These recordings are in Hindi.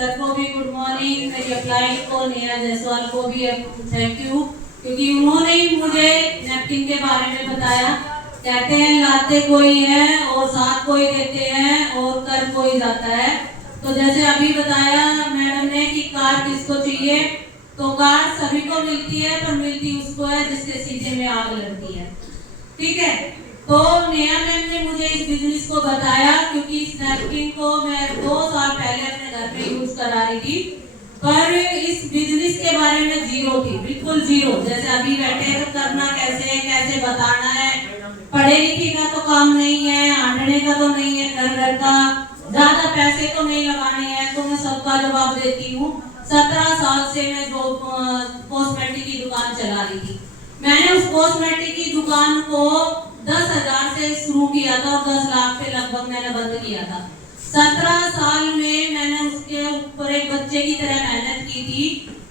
सर को भी गुड मॉर्निंग, मेरी अपलाइन को नेहा जायसवाल को भी थैंक यू, क्योंकि उन्होंने ही मुझे नैपकिन के बारे में बताया। कहते हैं लाते कोई है और साथ कोई देते हैं और कर कोई जाता है। तो जैसे अभी बताया मैडम ने कि कार किसको चाहिए, तो कार सभी को मिलती है, पर मिलती उसको है जिसके सीने में आग लगती है। ठीक है, तो नेहा मैम ने मुझे इस बिजनेस को बताया, क्योंकि इस नैपकिन को मैं 2 साल पहले अपने घर पे यूज करा रही थी, पर इस बिजनेस के बारे में जीरो थी, बिल्कुल जीरो। जैसे अभी बैठे तो करना कैसे है, कैसे बताना है, पढ़े लिखे का तो काम नहीं है, आंटने का तो नहीं है, घर का ज्यादा पैसे तो नहीं लगाने हैं, तो मैं सबका जवाब देती हूँ। 17 साल से मैं जो कॉस्मेटिक की दुकान चला रही थी, मैंने उस कॉस्मेटिक की दुकान को 10,000 से शुरू किया था और 10 लाख पे लगभग मैंने बंद किया था। 17 साल में मैंने उसके ऊपर एक बच्चे की तरह मेहनत की थी,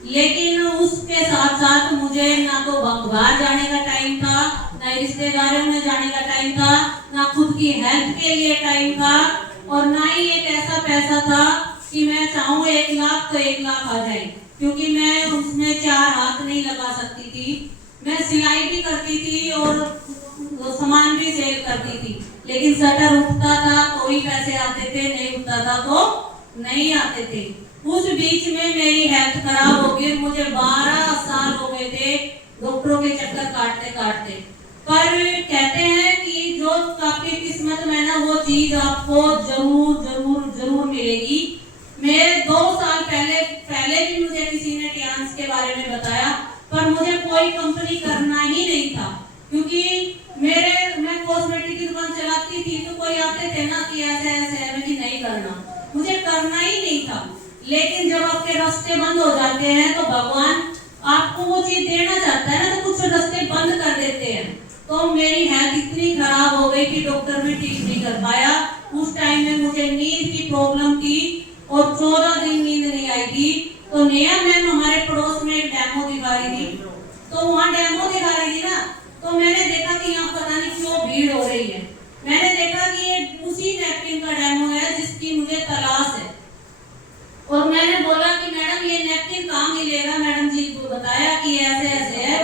लेकिन उसके साथ साथ मुझे ना तो बाहर जाने का टाइम था, ना रिश्तेदारों में जाने का टाइम था, ना खुद की हेल्थ के लिए टाइम था, और ना ही एक ऐसा पैसा था कि मैं चाहूँ 1 लाख तो 1 लाख आ जाए, क्योंकि मैं उसमें 4 हाथ नहीं लगा सकती थी। मैं सिलाई भी करती थी और सामान भी सेल करती थी, लेकिन शटर उठता था तो ही पैसे आते थे, नहीं उठता था तो नहीं आते थे। उस बीच में मेरी हेल्थ खराब हो गई, मुझे 12 साल हो गए थे डॉक्टरों के चक्कर काटते काटते। पर कहते हैं कि जो आपकी किस्मत में ना, वो चीज आपको जरूर जरूर जरूर मिलेगी। मेरे 2 साल पहले भी मुझे किसी ने टियान्स के बारे में बताया, पर मुझे कोई कंपनी करना ही नहीं था, क्योंकि मैं कॉस्मेटिक की दुकान चलाती थी, तो कोई आते थे ना कि ऐसे ऐसे है, मैं नहीं करना, मुझे करना ही नहीं था। लेकिन जब आपके रास्ते बंद हो जाते हैं तो भगवान आपको वो चीज देना चाहता है ना, तो कुछ रास्ते बंद कर देते हैं। तो मेरी हेल्थ इतनी खराब हो गई कि डॉक्टर भी ठीक नहीं कर पाया। उस टाइम में मुझे नींद की प्रॉब्लम थी और 14 दिन नींद नहीं आई थी। तो नेहा मैम हमारे पड़ोस में एक डेमो दिखा रही थी, तो वहाँ डेमो दिखा रही थी ना, तो मैंने देखा कि यहाँ पता नहीं क्यों भीड़ हो रही है। मैंने देखा कि ये उसी नैपकिन का डेमो है जिसकी मुझे तलाश है, और मैंने बोला कि मैडम ये नैपकिन कहाँ मिलेगा। मैडम जी को बताया कि ऐसे ऐसे है।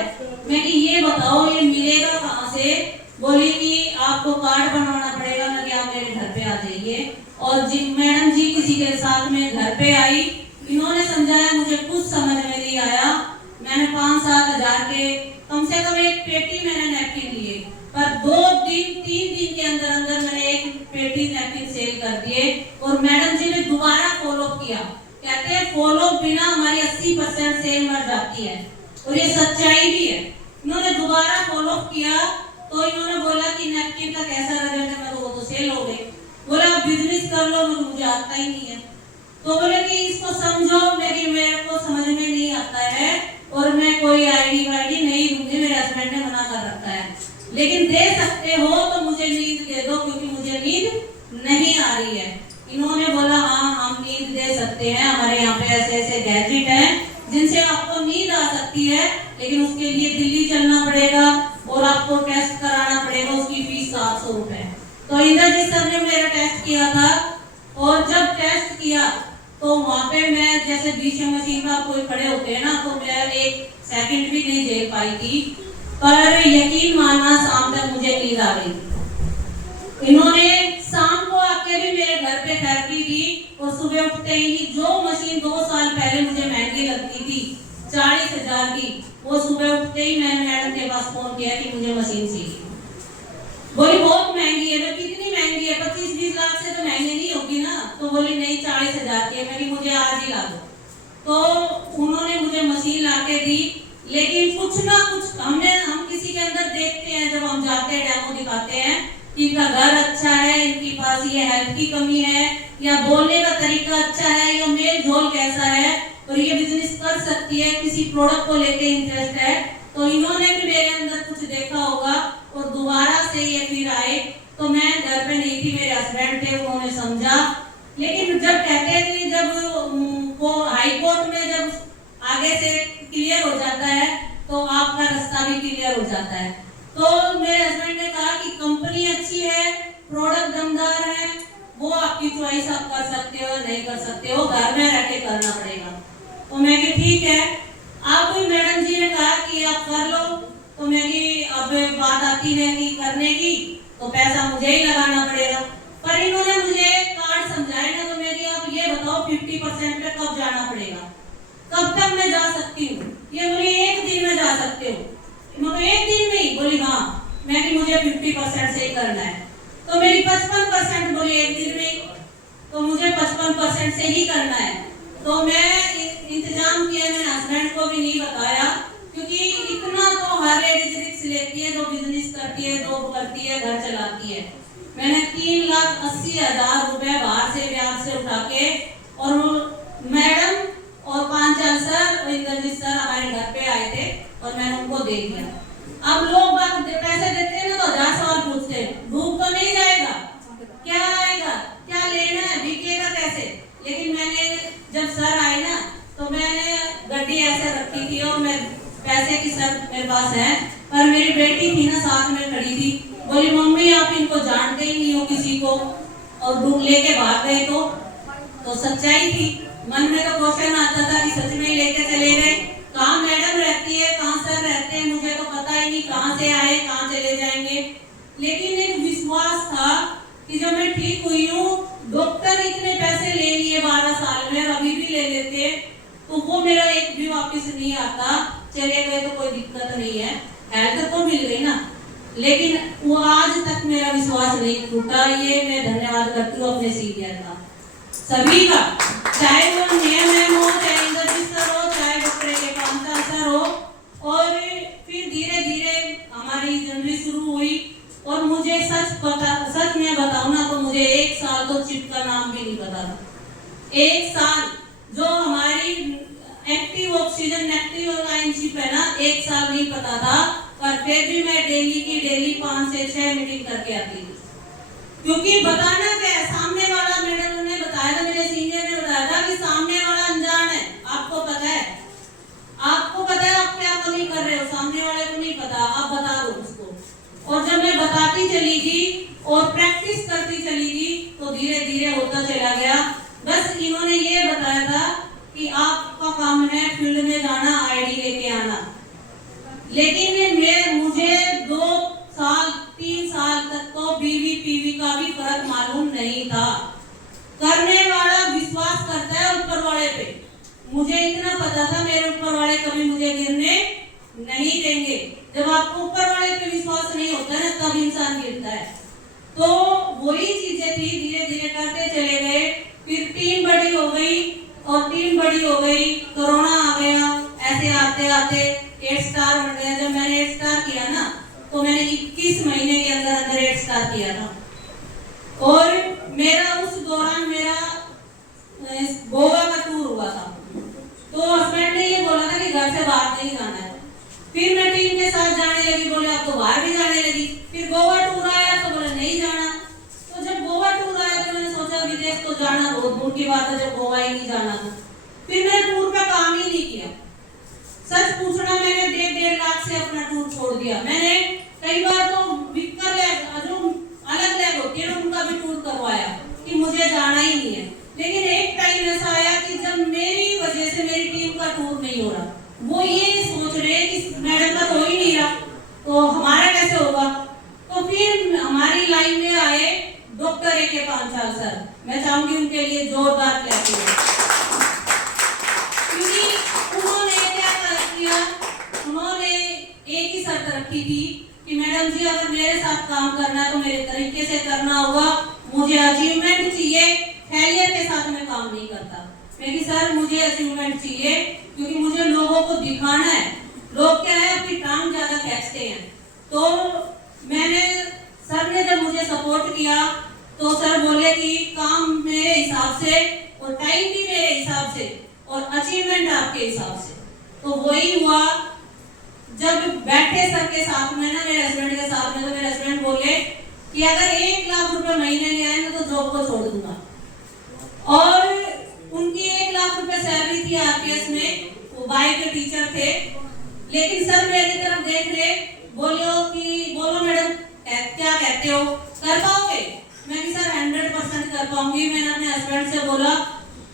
मैं कि ये बताओ ये मिलेगा कहाँ से। बोली कि आपको कार्ड बनवाना पड़ेगा, मैं कि आप मेरे घर पे आ जाइए। और मैडम जी किसी के साथ में घर पे आई, इन्होंने समझाया, मुझे कुछ समझ में नहीं आया। मैंने 5-7 हजार के कम से कम एक पेटी मैंने नैपकिन लिए, पर 2-3 दिन के अंदर अंदर मैंने एक पेटी नैपकिन सेल कर दिए। और मैडम जी ने दोबारा फॉलो किया, कहते हैं फॉलो बिना हमारी 80% सेल मर जाती है, और ये सच्चाई भी है। इन्होंने दोबारा फॉलो किया, तो इन्होंने बोला कि नैपकिन का कैसा रिजल्ट है, वो तो सेल हो गई। बोला आप बिजनेस कर लो, मुझे आता ही नहीं है। तो बोले कि इसको समझो, मेरे को समझ में नहीं आता है, और मैं कोई आईडी वाईडी नहीं दूंगी, मेरे हस्बैंड ने मना कर रखा है, लेकिन दे सकते हो तो मुझे नींद दे दो, क्योंकि मुझे नींद नहीं आ रही है। इन्होंने बोला हाँ हम नींद दे सकते हैं, हमारे यहाँ पे ऐसे ऐसे गैजेट हैं जिनसे आपको नींद आ सकती है, लेकिन उसके लिए दिल्ली चलना पड़ेगा और आपको टेस्ट कराना पड़ेगा, उसकी फीस 700 रुपए। तो इंद्रजीत सर ने मेरा टेस्ट किया था, और जब टेस्ट किया तो वहाँ पे मैं जैसे बीच मशीन पर कोई खड़े होते हैं ना, तो मैं 1 सेकंड भी नहीं झेल पाई थी, पर यकीन मानना शाम तक मुझे नींद आ गई थी। इन्होंने शाम को आके भी मेरे घर पे थेरेपी दी, और सुबह उठते ही जो मशीन 2 साल पहले मुझे महंगी लगती थी 40,000 की, वो सुबह उठते ही मैंने मैडम के पास फोन किया कि मुझे मशीन चाहिए। बोली बहुत महंगी है। मैं कितनी महंगी है, 25-20 लाख से तो महंगी नहीं होगी ना। तो बोली नहीं 40,000 की है। मैं मुझे आज ही ला दो। तो उन्होंने मुझे मशीन ला के दी, लेकिन कुछ ना कुछ हम किसी के अंदर देखते हैं, जब हम जाते हैं डेमो दिखाते हैं, इनका घर अच्छा है, इनके पास ये हेल्थ की कमी है, या बोलने का तरीका अच्छा है, या मेल झोल कैसा है, और ये बिजनेस कर सकती है, किसी प्रोडक्ट को लेके इंटरेस्ट है। तो इन्होंने भी मेरे अंदर कुछ देखा होगा, और दोबारा से ये फिर आए। तो मैं घर पे नहीं थी, मेरे हस्बैंड थे, उन्होंने समझा। लेकिन जब कहते हैं कि जब वो हाई कोर्ट में जब आगे से क्लियर हो जाता है, तो आपका रास्ता भी क्लियर हो जाता है। तो मेरे हस्बैंड ने कहा कि कंपनी अच्छी है, प्रोडक्ट दमदार है, वो आपकी चॉइस, आप कर सकते हो नहीं कर सकते हो, घर में रह के करना पड़ेगा। तो मैं कि ठीक है। अब मैडम जी ने कहा कि आप कर लो, तो मैं कि अब बात आती है कि करने की, तो पैसा मुझे ही लगाना पड़ेगा। पर इन्होंने मुझे कार्ड समझाए ना, तो मैं कि आप ये बताओ 50% पे कब जाना पड़ेगा, कब तक मैं जा सकती हूँ? ये बोली एक दिन में जा सकते हो। मैं एक दिन में ही? बोली हाँ। मैं कि मुझे 50% से ही करना है। तो मेरी 55% बोली एक दिन में, तो मुझे 55% से ही करना है। तो मैं इंतजाम किया, मैंने हस्बैंड को भी नहीं बताया, क्योंकि इतना तो हर लेडीज रिस्क लेती है, जो बिजनेस करती है, जॉब करती है, घर चलाती है। मैंने 3,80,000 रुपए बाहर से ब्याज से उठा के, और मैडम और पांचाल सर और इंद्रजीत सर हमारे घर पे आए थे, और मैंने उनको दे दिया। अब लोग पैसे देते हैं ना, तो 1000 सवाल पूछते हैं, डूब तो नहीं जाएगा, क्या आएगा, क्या लेना है, बिकेगा कैसे? लेकिन मैंने जब सर आए ना, तो मैंने गड्डी ऐसे रखी थी, और मैं पैसे की सर मेरे पास है, पर मेरी बेटी थी ना साथ में खड़ी थी, बोली मम्मी आप इनको जानते ही नहीं हो किसी को, और डूब लेके भाग गए। तो सच्चाई थी। मन में तो क्वेश्चन आता था कि सच में लेके चले गए, कहाँ मैडम रहती है, कहाँ सर रहते हैं, मुझे तो पता ही नहीं, कहाँ से आए कहाँ चले जाएंगे। लेकिन एक विश्वास था कि जब मैं ठीक हुई हूँ, डॉक्टर इतने पैसे ले लिए 12 साल में, अभी भी ले लेते, तो वो मेरा एक भी वापस नहीं आता। चले गए तो कोई दिक्कत नहीं है, हेल्थ तो मिल गई ना, लेकिन वो आज तक मेरा विश्वास नहीं टूटा। ये मैं धन्यवाद करती हूँ अपने सीनियर का, सभी का, चाहे वो नियम हो, चाहे इंद्रजीत सर हो, चाहे डॉक्टर के पांचाल सर हो। और फिर धीरे धीरे हमारी जर्नी शुरू हुई, और मुझे सच में बताऊं ना, तो मुझे 1 साल तो चिप का नाम भी नहीं पता था। 1 साल जो हमारी active oxygen negative line chip है ना, 1 साल नहीं पता था, पर फिर भी मैं डेली की डेली 5 से 6 मीटिंग करके आती थी। क्योंकि बताना क्या है, सामने वाला, मैडम ने बताया था, मेरे सीनियर ने बताया था कि सामने वाला अनजान है, आपको पता है, आपको पता है आप क्या कमी कर रहे हो, सामने वाले को नहीं पता, आप बता दो उसको। और जब मैं बताती चली गई और प्रैक्टिस करती चली गई, तो धीरे धीरे होता चला गया। बस इन्होंने ये बताया था कि आपका काम है फील्ड में जाना, आईडी लेके आना। लेकिन मुझे 2 साल 3 साल तक तो बीवी-पीवी का भी फर्क मालूम नहीं था। करने वाला विश्वास करता है ऊपर वाले पे। मुझे इतना पता था मेरे ऊपर वाले कभी मुझे गिरने नहीं देंगे। जब आपको ऊपर वाले पे विश्वास नहीं होता है, तब इंसान गिरता है। तो वही चीजें थी, धीरे धीरे करते चले गए। फिर टीम बड़ी हो गई, और टीम बड़ी हो गई, कोरोना आ गया, ऐसे आते आते 8 स्टार बन गया। जब मैंने 8 स्टार किया ना, तो मैंने 21 महीने के अंदर अंदर 8 स्टार किया था। और मेरा उस दौरान मेरा गोवा का टूर हुआ था, तो हस्बैंड ने ये बोला था कि घर से बाहर नहीं जाना है। फिर मैं टीम के साथ जाने लगी, बोले आप तो बाहर भी जाने लगी। फिर गोवा टूर आया तो बोले नहीं जाना। तो जब गोवा टूर आया तो मैंने सोचा विदेश तो जाना बहुत दूर की बात है, जब गोवा ही नहीं जाना। तो फिर मैंने टूर का काम ही नहीं किया। सच पूछना, मैंने 1.5 लाख से अपना टूर छोड़ दिया। मैंने कई बार तो विकर अलग लैब होती है, उनका भी टूर करवाया कि मुझे जाना ही नहीं है। लेकिन एक टाइम ऐसा आया कि जब मेरी वजह से मेरी टीम का टूर नहीं हो रहा, वो ये सोच रहे कि मैडम का तो ही नहीं रहा, तो हमारा कैसे होगा। तो फिर हमारी लाइन में आए डॉक्टर ए के पांचाल सर। मैं चाहूंगी उनके लिए जोरदार क्लैप हो, क्योंकि उन्होंने क्या किया, उन्होंने एक ही शर्त रखी थी कि मैडम जी अगर मेरे साथ काम करना है तो मेरे तरीके से करना होगा, मुझे अचीवमेंट चाहिए, फेलियर के साथ मैं काम नहीं करता। मैं सर मुझे अचीवमेंट चाहिए, क्योंकि मुझे लोगों को दिखाना है। लोग क्या है अपनी टांग ज्यादा खींचते हैं। तो मैंने, सर ने जब मुझे सपोर्ट किया, तो सर बोले कि काम मेरे हिसाब से और टाइम भी मेरे हिसाब से और अचीवमेंट आपके हिसाब से। तो वही हुआ। जब बैठे सर के साथ में ना, मेरे हस्बैंड के साथ में, तो मेरे हस्बैंड बोले कि अगर 1 लाख रुपए महीने ले आए ना तो जॉब को छोड़ दूंगा। और उनकी 1 लाख रुपए सैलरी थी आरपीएस में, वो बाई के टीचर थे। लेकिन सर मेरी तरफ देख रहे, बोलो मैडम क्या कहते हो, कर पाओगे? मैं कि सर 100% कर पाऊंगी। मैंने अपने हस्बैंड से बोला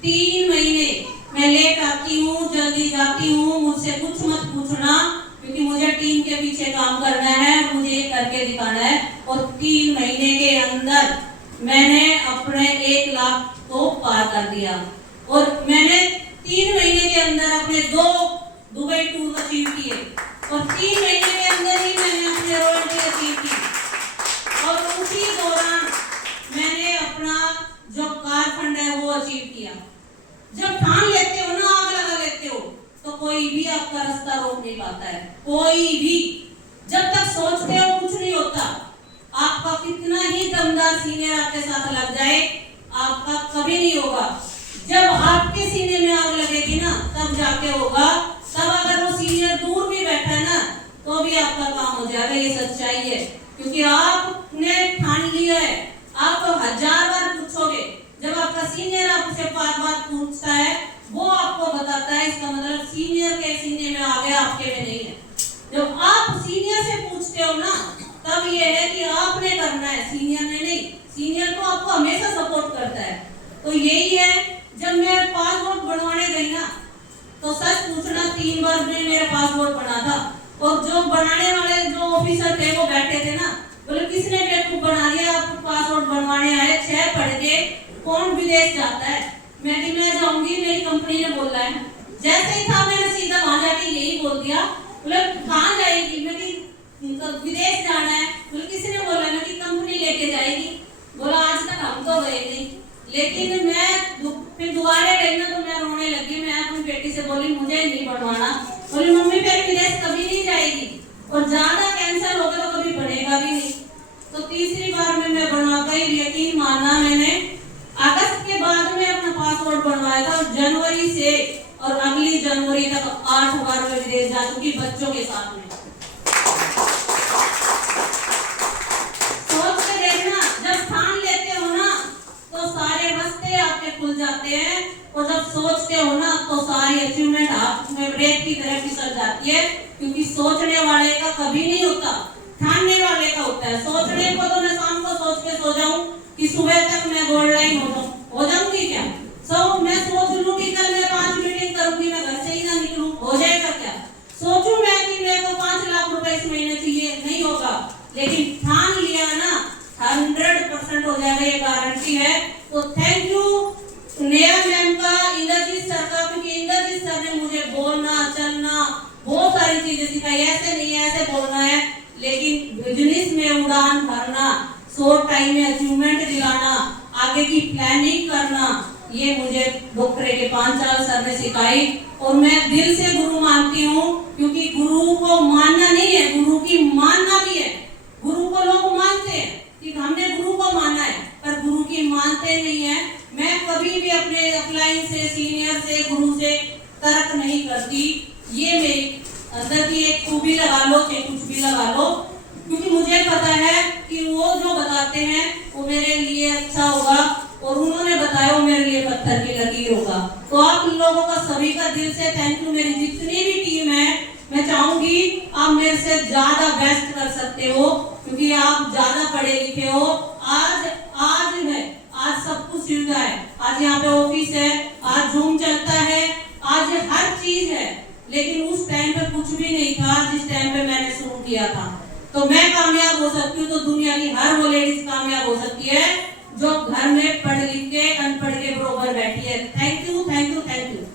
3 महीने मैं लेट आती हूँ, जल्दी जाती हूँ, मुझसे कुछ मत पूछना, क्योंकि मुझे टीम के पीछे काम करना है, मुझे ये करके दिखाना है। और 3 महीने के अंदर मैंने अपने 1 लाख को पार कर दिया। और मैंने 3 महीने के अंदर अपने 2 दुबई टूर अचीव किए, और 3 महीने के अंदर ही मैंने अपने रॉयल्टी अचीव की। और उसी दौरान मैंने अपना जो कार फंड है वो अचीव किया। जब ठान लेते हो ना, आग लगा लेते हो, तो कोई भी आपका रास्ता रोक नहीं पाता है, कोई भी। जब तक सोचते हो कुछ नहीं होता। आपका कितना ही दमदार सीनियर आपके साथ लग जाए, आपका कभी नहीं होगा। जब आपके सीने में आग लगेगी ना, तब जाके होगा। तब अगर वो सीनियर दूर भी बैठा है ना, तो भी आपका काम हो जाएगा। ये सच्चाई है, क्योंकि आपने ठान लिया है। आप तो 1000 बार पूछोगे, जब आपका सीनियर आपसे बात पूछता है, वो आपको बताता है, इसका मतलब सीनियर के सीने में आ गया, आपके में नहीं है। जब आप सीनियर से पूछते हो ना, तब ये है कि आपने करना है, सीनियर ने नहीं। सीनियर तो आपको हमेशा सपोर्ट करता है। तो यही है, जब मैं पासपोर्ट बनवाने गई ना, तो सच पूछना 3 बार में मेरा पासपोर्ट बना था। और जो बनाने वाले जो ऑफिसर थे वो बैठे थे ना, बोले किसने बेवकूफ बना दिया, आप पासपोर्ट बनवाने आए, 6 पढ़ के कौन विदेश जाता है। मैं जाऊंगी, मेरी कंपनी ने बोला है। जैसे ही था मैंने सीधा वहां जाके यही बोल दिया। बोले कहाँ जाएगी, मैं विदेश जाना है। बोले किसने बोला, मैं कंपनी लेके जाएगी। बोला आज तक हम तो गए नहीं। लेकिन मैं फिर दोबारा गई ना, तो मैं रोने लगी। मैं अपनी बेटी से बोली मुझे नहीं बनवाना। बोली मम्मी फिर विदेश कभी नहीं जाएगी, और ज्यादा कैंसर हो गया तो कभी बढ़ेगा भी नहीं। तो तीसरी बार में मैं बनवा गई। यकीन मानना, मैंने अगस्त के बाद में अपना पासपोर्ट बनवाया था, और जनवरी से और अगली जनवरी तक 8 बार मैं विदेश जा चुकी बच्चों के साथ में। सोच के देखना, जब ठान लेते हो ना, तो सारे रास्ते आपके खुल जाते हैं। और जब सोचते हो ना, तो सारी अचीवमेंट आप में ब्रेक की तरह फिसल जाती है। क्योंकि सोचने वाले का कभी नहीं होता, ठानने वाले का होता है। सोचने को तो मैं शाम को सोच के सो जाऊं कि सुबह तक मैं गोल्ड लाइन हो जाऊंगी क्या? मैं सोच लूं कि कल मैं 5 मीटिंग करूंगी, मैं घर से ही ना निकलूं, हो जाएगा क्या? सोचूं मैं कि मेरे को 5 लाख रुपए इस महीने चाहिए, नहीं होगा। लेकिन ठान लिया ना, 100% हो जाएगा, ये गारंटी है। तो थैंक यू नेहा मैम का, इंद्रजीत सर का, क्योंकि इंद्रजीत सर ने मुझे बोलना, चलना, बहुत सारी चीजें सिखाई। ऐसे नहीं है, ऐसे बोलना है, लेकिन बिजनेस में उड़ान भरना, शॉर्ट टाइम में अचीवमेंट दिलाना, आगे की प्लानिंग करना, ये मुझे डॉक्टरे के 5 साल सर ने सिखाई। और मैं दिल से गुरु मानती हूँ, क्योंकि गुरु को मानना नहीं है, गुरु की मानना भी है। गुरु को लोग मानते हैं कि हमने गुरु को माना है, पर गुरु की मानते नहीं है। मैं कभी भी अपने अपलाइन से, सीनियर से, गुरु से तर्क नहीं करती। ये मेरी अंदर की एक खूबी लगा लो, चाहे कुछ भी लगा लो, क्योंकि मुझे पता है कि वो जो बताते हैं वो मेरे लिए अच्छा होगा, और उन्होंने बताया वो मेरे लिए पत्थर की लकीर होगा। तो आप लोगों का सभी का दिल से थैंक यू। मेरी जितनी भी टीम है, मैं चाहूंगी आप मेरे से ज्यादा बेस्ट कर सकते हो, क्योंकि आप ज्यादा पढ़े लिखे हो। आज सब कुछ सुविधा है। आज यहाँ पे ऑफिस है, आज जूम चलता है, आज हर चीज है। लेकिन उस टाइम पे कुछ भी नहीं था जिस टाइम पे मैंने शुरू किया था। तो मैं कामयाब हो सकती हूँ, तो दुनिया की हर वो लेडीज कामयाब हो सकती है जो घर में पढ़ लिख के अनपढ़ के बरोबर बैठी है। Thank you, thank you, thank you.